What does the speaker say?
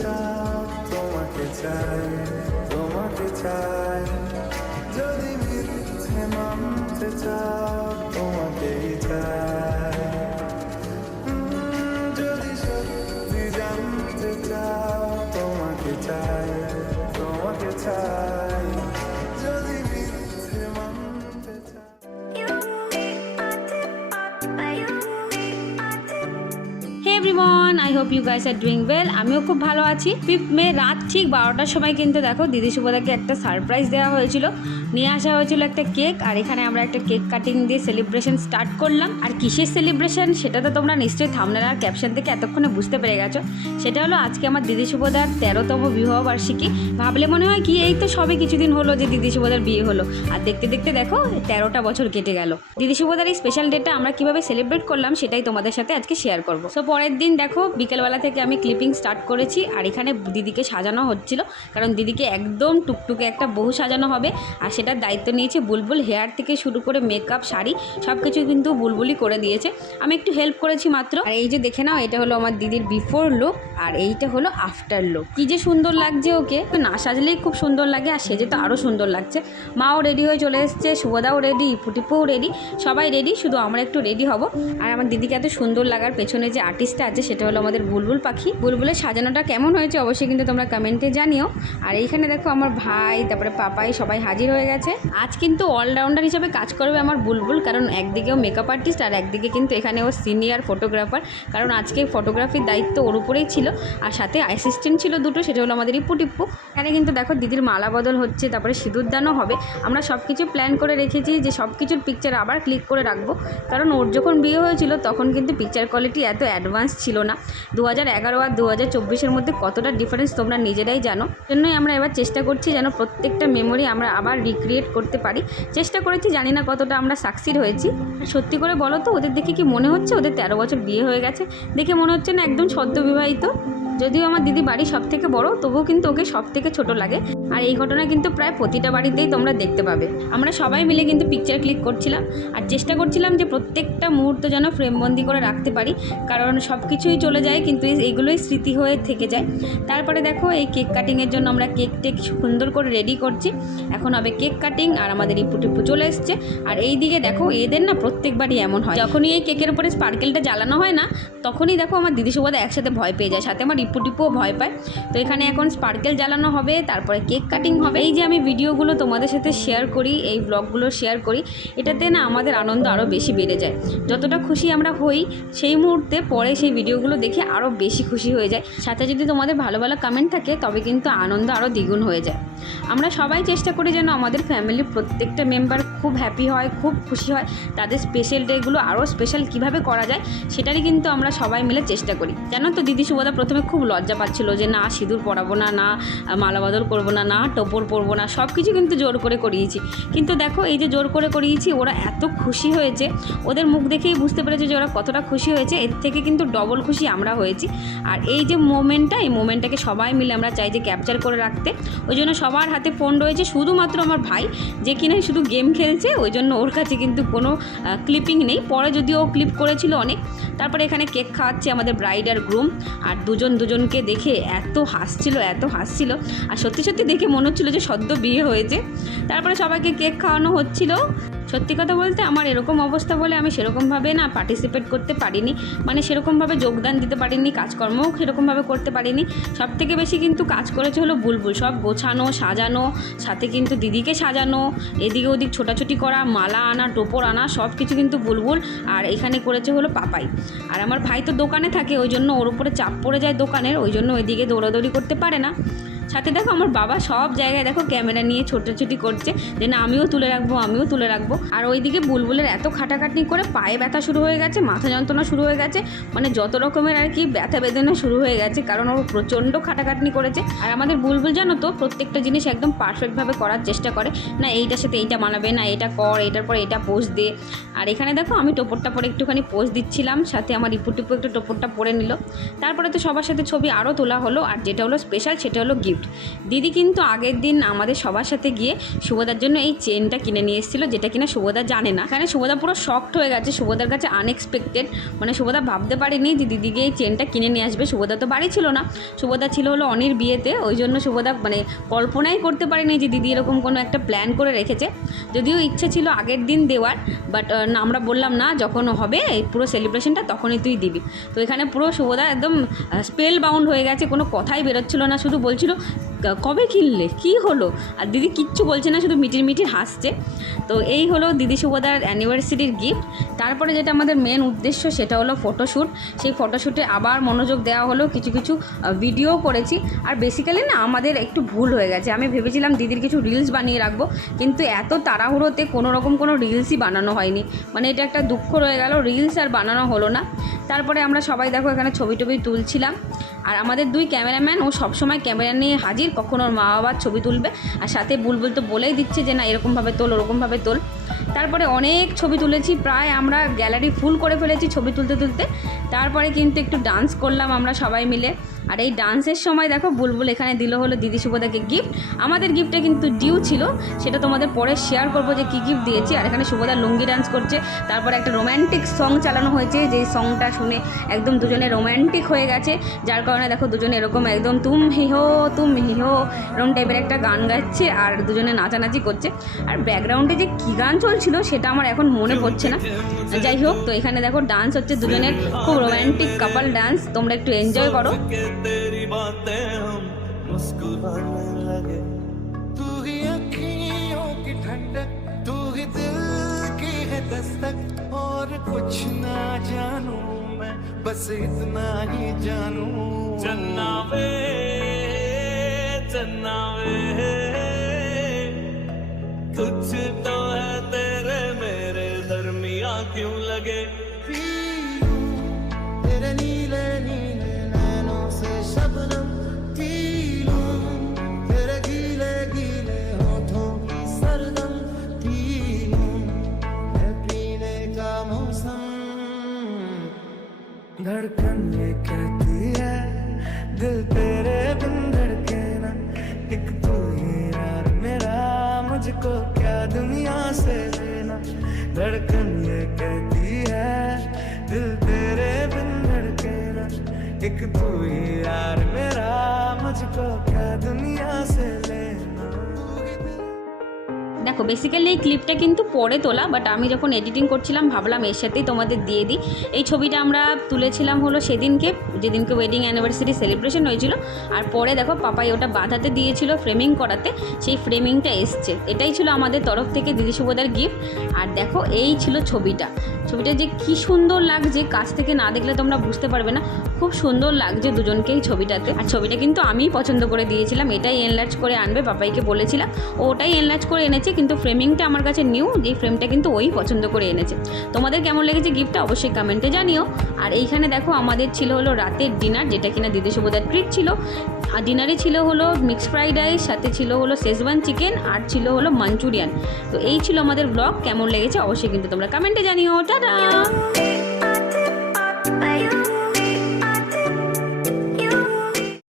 চাও তোমাকে চাই, তোমাকে চাই। যদি মিথ্যে মানতে চাও তোমাকেই চাই। যদি সত্যি জানতে চাও তোমাকে চাই, তোমাকে চাই। যদি মিথ্যে মানতে চাও। Hey everyone, I hope you guys are doing well. আমিও খুব ভালো আছি। 5 মে রাত ঠিক 12টার সময় কিন্তু দেখো দিদি শুভদাকে একটা সারপ্রাইজ দেওয়া হয়েছিল। নিয়ে আসা হয়েছিল একটা কেক, আর এখানে আমরা একটা কেক কাটিং দিয়ে সেলিব্রেশন স্টার্ট করলাম। আর কিসের সেলিব্রেশন সেটা তো তোমরা নিশ্চয়ই থাম্বনেল আর ক্যাপশন থেকে এতক্ষণে বুঝতে পেরে গেছো। সেটা হলো আজকে আমার দিদি শুভদার 13তম বিবাহবার্ষিকী। ভাবলে মনে হয় কি এই তো সবে কিছুদিন হলো যে দিদি শুভদার বিয়ে হলো, আর দেখতে দেখতে দেখো 13টা বছর কেটে গেল। দিদি শুভদার এই স্পেশাল ডেটা আমরা কিভাবে সেলিব্রেট করলাম সেটাই তোমাদের সাথে আজকে শেয়ার করবো। সো পরের দিন দেখো বিকেলবেলা থেকে আমি ক্লিপিং স্টার্ট করেছি, আর এখানে দিদিকে সাজানো হচ্ছিল, কারণ দিদিকে একদম টুকটুকে একটা বহু সাজানো হবে। আর সেটার দায়িত্ব নিয়েছে বুলবুল। হেয়ার থেকে শুরু করে মেকআপ, শাড়ি সব কিছু কিন্তু বুলবুলই করে দিয়েছে, আমি একটু হেল্প করেছি মাত্র। আর এই যে দেখে নাও, এটা হলো আমার দিদির বিফোর লুক, আর এইটা হলো আফটার লুক। কি যে সুন্দর লাগছে ওকে, না সাজলেই খুব সুন্দর লাগে, আর সেজে তো আরও সুন্দর লাগছে। মাও রেডি হয়ে চলে এসছে, শুভদাও রেডি, ফুটিপুও রেডি, সবাই রেডি, শুধু আমরা একটু রেডি হব। আর আমার দিদিকে এত সুন্দর লাগার পেছনে যে আর্টিস্টটা আছে সেটা হলো আমাদের বুলবুল পাখি। বুলবুলের সাজানোটা কেমন হয়েছে অবশ্যই কিন্তু তোমরা কমেন্টে জানিও। আর এইখানে দেখো আমার ভাই, তারপরে পাপাই সবাই হাজির হয়ে গেছে। আজ কিন্তু অলরাউন্ডার হিসেবে কাজ করবে আমার বুলবুল, কারণ একদিকেও মেকআপ আর্টিস্ট আর একদিকে কিন্তু এখানে ও সিনিয়র ফটোগ্রাফার, কারণ আজকে ফটোগ্রাফির দায়িত্ব ওর উপরেই ছিল। আর সাথে অ্যাসিস্ট্যান্ট ছিল দুটো, সেটা হলো আমাদের টিপ্পু। এখানে কিন্তু দেখো দিদির মালা বদল হচ্ছে, তারপরে সিঁদুরদানও হবে। আমরা সব কিছু প্ল্যান করে রেখেছি যে সব কিছুর পিকচার আবার ক্লিক করে রাখবো, কারণ ওর যখন বিয়ে হয়েছিল তখন কিন্তু পিকচার কোয়ালিটি এত অ্যাডভান্স ছিল না। 2011 আর 2024-এর মধ্যে কতটা ডিফারেন্স তোমরা নিজেরাই জানো। জন্যই আমরা এবার চেষ্টা করছি যেন প্রত্যেকটা মেমোরি আমরা আবার রিক্রিয়েট করতে পারি। চেষ্টা করেছি, জানি না কতটা আমরা সাকসিড হয়েছি। সত্যি করে বলো তো, ওদের দেখে কি মনে হচ্ছে ওদের 13 বছর বিয়ে হয়ে গেছে? দেখে মনে হচ্ছে না একদম সদ্য বিবাহিত? যদিও আমার দিদি বাড়ি সব থেকে বড়, তবুও কিন্তু ওকে সব থেকে ছোট লাগে। আর এই ঘটনা কিন্তু প্রায় প্রতিটা বাড়িতেই তোমরা দেখতে পাবে। আমরা সবাই মিলে কিন্তু পিকচার ক্লিক করছিলাম, আর চেষ্টা করছিলাম যে প্রত্যেকটা মুহূর্ত যেন ফ্রেমবন্দি করে রাখতে পারি, কারণ সব কিছুই চলে যায় কিন্তু এইগুলোই স্মৃতি হয়ে থেকে যায়। তারপরে দেখো এই কেক কাটিংয়ের জন্য আমরা কেক সুন্দর করে রেডি করছি। এখন হবে কেক কাটিং, আর আমাদের টিপ্পু চলে এসছে। আর এই দিকে দেখো এদের না প্রত্যেকবারই এমন হয়, যখনই এই কেকের উপরে স্পার্কেলটা জ্বালানো হয় না, তখনই দেখো আমার দিদি শুভদা একসাথে ভয় পেয়ে যায়, সাথে আমার টিপ্পুও ভয় পায়। তো এখানে এখন স্পার্কেল জ্বালানো হবে, তারপরে কেক কাটিং হবে। এই যে আমি ভিডিওগুলো তোমাদের সাথে শেয়ার করি, এই ব্লগগুলো শেয়ার করি, এটাতে না আমাদের আনন্দ আরও বেশি বেড়ে যায়। যতটা খুশি আমরা হই সেই মুহূর্তে পরে সেই ভিডিওগুলো দেখে আরও বেশি খুশি হয়ে যায়। সাথে যদি তোমাদের ভালো ভালো কমেন্ট থাকে তবে কিন্তু আনন্দ আরও দ্বিগুণ হয়ে যায়। আমরা সবাই চেষ্টা করি যেন আমাদের ফ্যামিলির প্রত্যেকটা মেম্বার খুব হ্যাপি হয়, খুব খুশি হয়। তাদের স্পেশাল ডেগুলো আরও স্পেশাল কীভাবে করা যায় সেটারই কিন্তু আমরা সবাই মিলে চেষ্টা করি। জানো তো দিদি শুভদা প্রথমে খুব লজ্জা পাচ্ছিল যে না সিঁদুর পরাবো না, না মালা বদল করবো না, না টোপর পরবো না, সব কিছু কিন্তু জোর করে করিয়েছি। কিন্তু দেখো এই যে জোর করে করিয়েছি, ওরা এত খুশি হয়েছে, ওদের মুখ দেখেই বুঝতে পেরেছে যে ওরা কতটা খুশি হয়েছে। এর থেকে কিন্তু ডবল খুশি আমরা হয়েছি। আর এই যে মোমেন্টটা, এই মোমেন্টটাকে সবাই মিলে আমরা চাই যে ক্যাপচার করে রাখতে। ওই জন্য সবার হাতে ফোন রয়েছে, শুধুমাত্র আমার ভাই যে কিনা শুধু গেম খেলছে, ওই জন্য ওর কাছে কিন্তু কোনো ক্লিপিং নেই। পরে যদিও ও ক্লিপ করেছিল অনেক। তারপরে এখানে কেক খাওয়াচ্ছে আমাদের ব্রাইড আর গ্রুম, আর দুজনকে দেখে এত হাসছিল, আর সত্যি সত্যি দেখে মনে হচ্ছিলো যে সদ্য বিয়ে হয়েছে। তারপরে সবাইকে কেক খাওয়ানো হচ্ছিল। সত্যি কথা বলতে আমার এরকম অবস্থা বলে আমি সেরকমভাবে না পার্টিসিপেট করতে পারিনি, মানে সেরকমভাবে যোগদান দিতে পারিনি, কাজকর্মও সেরকমভাবে করতে পারিনি। সব থেকে বেশি কিন্তু কাজ করেছে হলো বুলবুল, সব গোছানো সাজানো, সাথে কিন্তু দিদিকে সাজানো, এদিকে ওদিক ছোটাছুটি করা, মালা আনা, টোপর আনা, সব কিছু কিন্তু বুলবুল। আর এখানে করেছে হলো পাপাই। আর আমার ভাই তো দোকানে থাকে, ওই জন্য ওর উপরে চাপ পড়ে যায় দোকানের, ওই জন্য ওইদিকে দৌড়াদৌড়ি করতে পারে না। সাথে দেখো আমার বাবা সব জায়গায় দেখো ক্যামেরা নিয়ে ছোটাছুটি করছে যে না আমিও তুলে রাখবো। আর ওইদিকে বুলবুলের এত খাটাখাটনি করে পায়ে ব্যথা শুরু হয়ে গেছে, মাথা যন্ত্রণা শুরু হয়ে গেছে, মানে যত রকমের আর কি ব্যথা বেদনা শুরু হয়ে গেছে, কারণ ও প্রচণ্ড খাটাখাটনি করেছে। আর আমাদের বুলবুল জানো তো প্রত্যেকটা জিনিস একদম পারফেক্টভাবে করার চেষ্টা করে, না এইটার সাথে এইটা মানাবে, না এটা কর, এটার পরে এটা পোজ দে। আর এখানে দেখো আমি টোপরটা পরে একটুখানি পোজ দিচ্ছিলাম, সাথে আমার টিপ্পু একটু টোপরটা পরে নিল। তারপরে তো সবার সাথে ছবি আরও তোলা হলো, আর যেটা হলো স্পেশাল সেটা হলো গিফট। গিফট। দিদি কিন্তু আগের দিন আমাদের সবার সাথে গিয়ে শুভদার জন্য এই চেনটা কিনে নিয়ে এসেছিলো, যেটা কিনা শুভদা জানে না। এখানে শুভদা পুরো শকড হয়ে গেছে, শুভদার কাছে আনএক্সপেক্টেড, মানে শুভদা ভাবতে পারেনি যে দিদিকে এই চেনটা কিনে নিয়ে আসবে। শুভদা তো বাড়ি ছিল না, শুভদা ছিল হলো অনির বিয়েতে, ওই জন্য শুভদা মানে কল্পনাই করতে পারেনি যে দিদি এরকম কোনো একটা প্ল্যান করে রেখেছে। যদিও ইচ্ছে ছিল আগের দিন দেওয়ার, বাট আমরা বললাম না, যখন হবে এই পুরো সেলিব্রেশনটা তখনই তুই দিবি। তো এখানে পুরো শুভদা একদম স্পেল বাউন্ড হয়ে গেছে, কোনো কথাই বেরোচ্ছিল না, শুধু বলছিল কবে কিনলে, কী হলো, আর দিদি কিচ্ছু বলছে না, শুধু মিটির মিটির হাসছে। তো এই হলো দিদি শুভদার অ্যানিভার্সারির গিফট। তারপরে যেটা আমাদের মেন উদ্দেশ্য সেটা হলো ফটোশ্যুট। সেই ফটোশ্যুটে আবার মনোযোগ দেওয়া হলো, কিছু কিছু ভিডিও করেছি। আর বেসিক্যালি না আমাদের একটু ভুল হয়ে গেছে, আমি ভেবেছিলাম দিদির কিছু রিলস বানিয়ে রাখবো, কিন্তু এত তাড়াহুড়োতে কোনো রকম কোনো রিলসই বানানো হয়নি, মানে এটা একটা দুঃখ রয়ে গেল, রিলস আর বানানো হলো না। তারপরে আমরা সবাই দেখো এখানে ছবি টবি তুলছিলাম, আর আমাদের দুই ক্যামেরাম্যান ও সবসময় ক্যামেরা নিয়ে হাজির, কখনো ওর মা বাবার ছবি তুলবে, আর সাথে বুলবুল তো বলেই দিচ্ছে যে না এরকমভাবে তোল ওরকমভাবে তোল। তারপরে অনেক ছবি তুলেছি, প্রায় আমরা গ্যালারি ফুল করে ফেলেছি ছবি তুলতে তুলতে। তারপরে কিন্তু একটু ডান্স করলাম আমরা সবাই মিলে, আর এই ডান্সের সময় দেখো বুলবুল এখানে দিল হলো দিদি শুভদাকে গিফট। আমাদের গিফটটা কিন্তু ডিউ ছিল, সেটা তোমাদের পরে শেয়ার করবো যে কী গিফট দিয়েছি। আর এখানে শুভদা লুঙ্গি ডান্স করছে, তারপরে একটা রোম্যান্টিক সং চালানো হয়েছে, যেই সংটা শুনে একদম দুজনে রোম্যান্টিক হয়ে গেছে, যার কারণে দেখো দুজনে এরকম একদম তুম হি হো এরকম টাইপের একটা গান গাচ্ছে আর দুজনে নাচানাচি করছে। আর ব্যাকগ্রাউন্ডে যে কী গান চলছিল সেটা আমার এখন মনে পড়ছে না, যাই হোক। তো এখানে দেখো ডান্স হচ্ছে দুজনের, খুব রোম্যান্টিক কাপল ডান্স, তোমরা একটু এনজয় করো। तेरी बातें हम मुस्कुराने लगे, तू ही अखियों की ठंडक, तू ही दिल की है दस्तक, और कुछ ना जानू मैं, बस इतना ही जानू चन्ना वे कुछ तो है तेरे मेरे दरमिया क्यों लगे, तेरे नीले नीले नैनों से शबनम पी लूं, तेरे गीले गीले होठों की सरदम पी लूं, है पीने का मौसम। धड़कन ये कहती है दिल तेरे बिन धड़के ना, एक तू ही यार मेरा, मुझको क्या दुनिया से लेना। धड़कन ये कहती है दिल तेरे बिन धड़के ना, एक तू ही यार मेरा, मुझको क्या दुनिया से लेना। দেখো বেসিক্যালি এই ক্লিপটা কিন্তু পরে তোলা, বাট আমি যখন এডিটিং করছিলাম ভাবলাম এর সাথেই তোমাদের দিয়ে দিই। এই ছবিটা আমরা তুলেছিলাম হলো সেদিনকে, যেদিনকে ওয়েডিং অ্যানিভার্সারি সেলিব্রেশন হয়েছিল। আর পরে দেখো পাপাই ওটা বাঁধাতে দিয়েছিল ফ্রেমিং করাতে, সেই ফ্রেমিংটা এসছে। এটাই ছিল আমাদের তরফ থেকে দিদি শুভদার গিফট। আর দেখো এই ছিল ছবিটা যে কি সুন্দর লাগছে, কাছ থেকে না দেখলে তোমরা বুঝতে পারবে না, খুব সুন্দর লাগছে দুজনকে এই ছবিটাতে। আর ছবিটা কিন্তু আমিই পছন্দ করে দিয়েছিলাম, এটাই এনলার্জ করে আনবে, পাপাইকে বলেছিলাম, ও ওটাই এনলার্জ করে এনেছে, কিন্তু ফ্রেমিংটা আমার কাছে নিউ, যে ফ্রেমটা কিন্তু ওই পছন্দ করে এনেছে। তোমাদের কেমন লেগেছে গিফটটা অবশ্যই কমেন্টে জানিও। আর এইখানে দেখো আমাদের ছিল হলো রাতের ডিনার, যেটা কিনা দিদি শুভদার ট্রিট ছিল। আর ডিনারে ছিল হলো মিক্সড ফ্রাইড রাইস, সাথে ছিল হলো শেজওয়ান চিকেন, আর ছিল হলো মাঞ্চুরিয়ান। তো এই ছিল আমাদের ব্লগ, কেমন লেগেছে অবশ্যই কিন্তু তোমরা কমেন্টে জানিও। টাটা।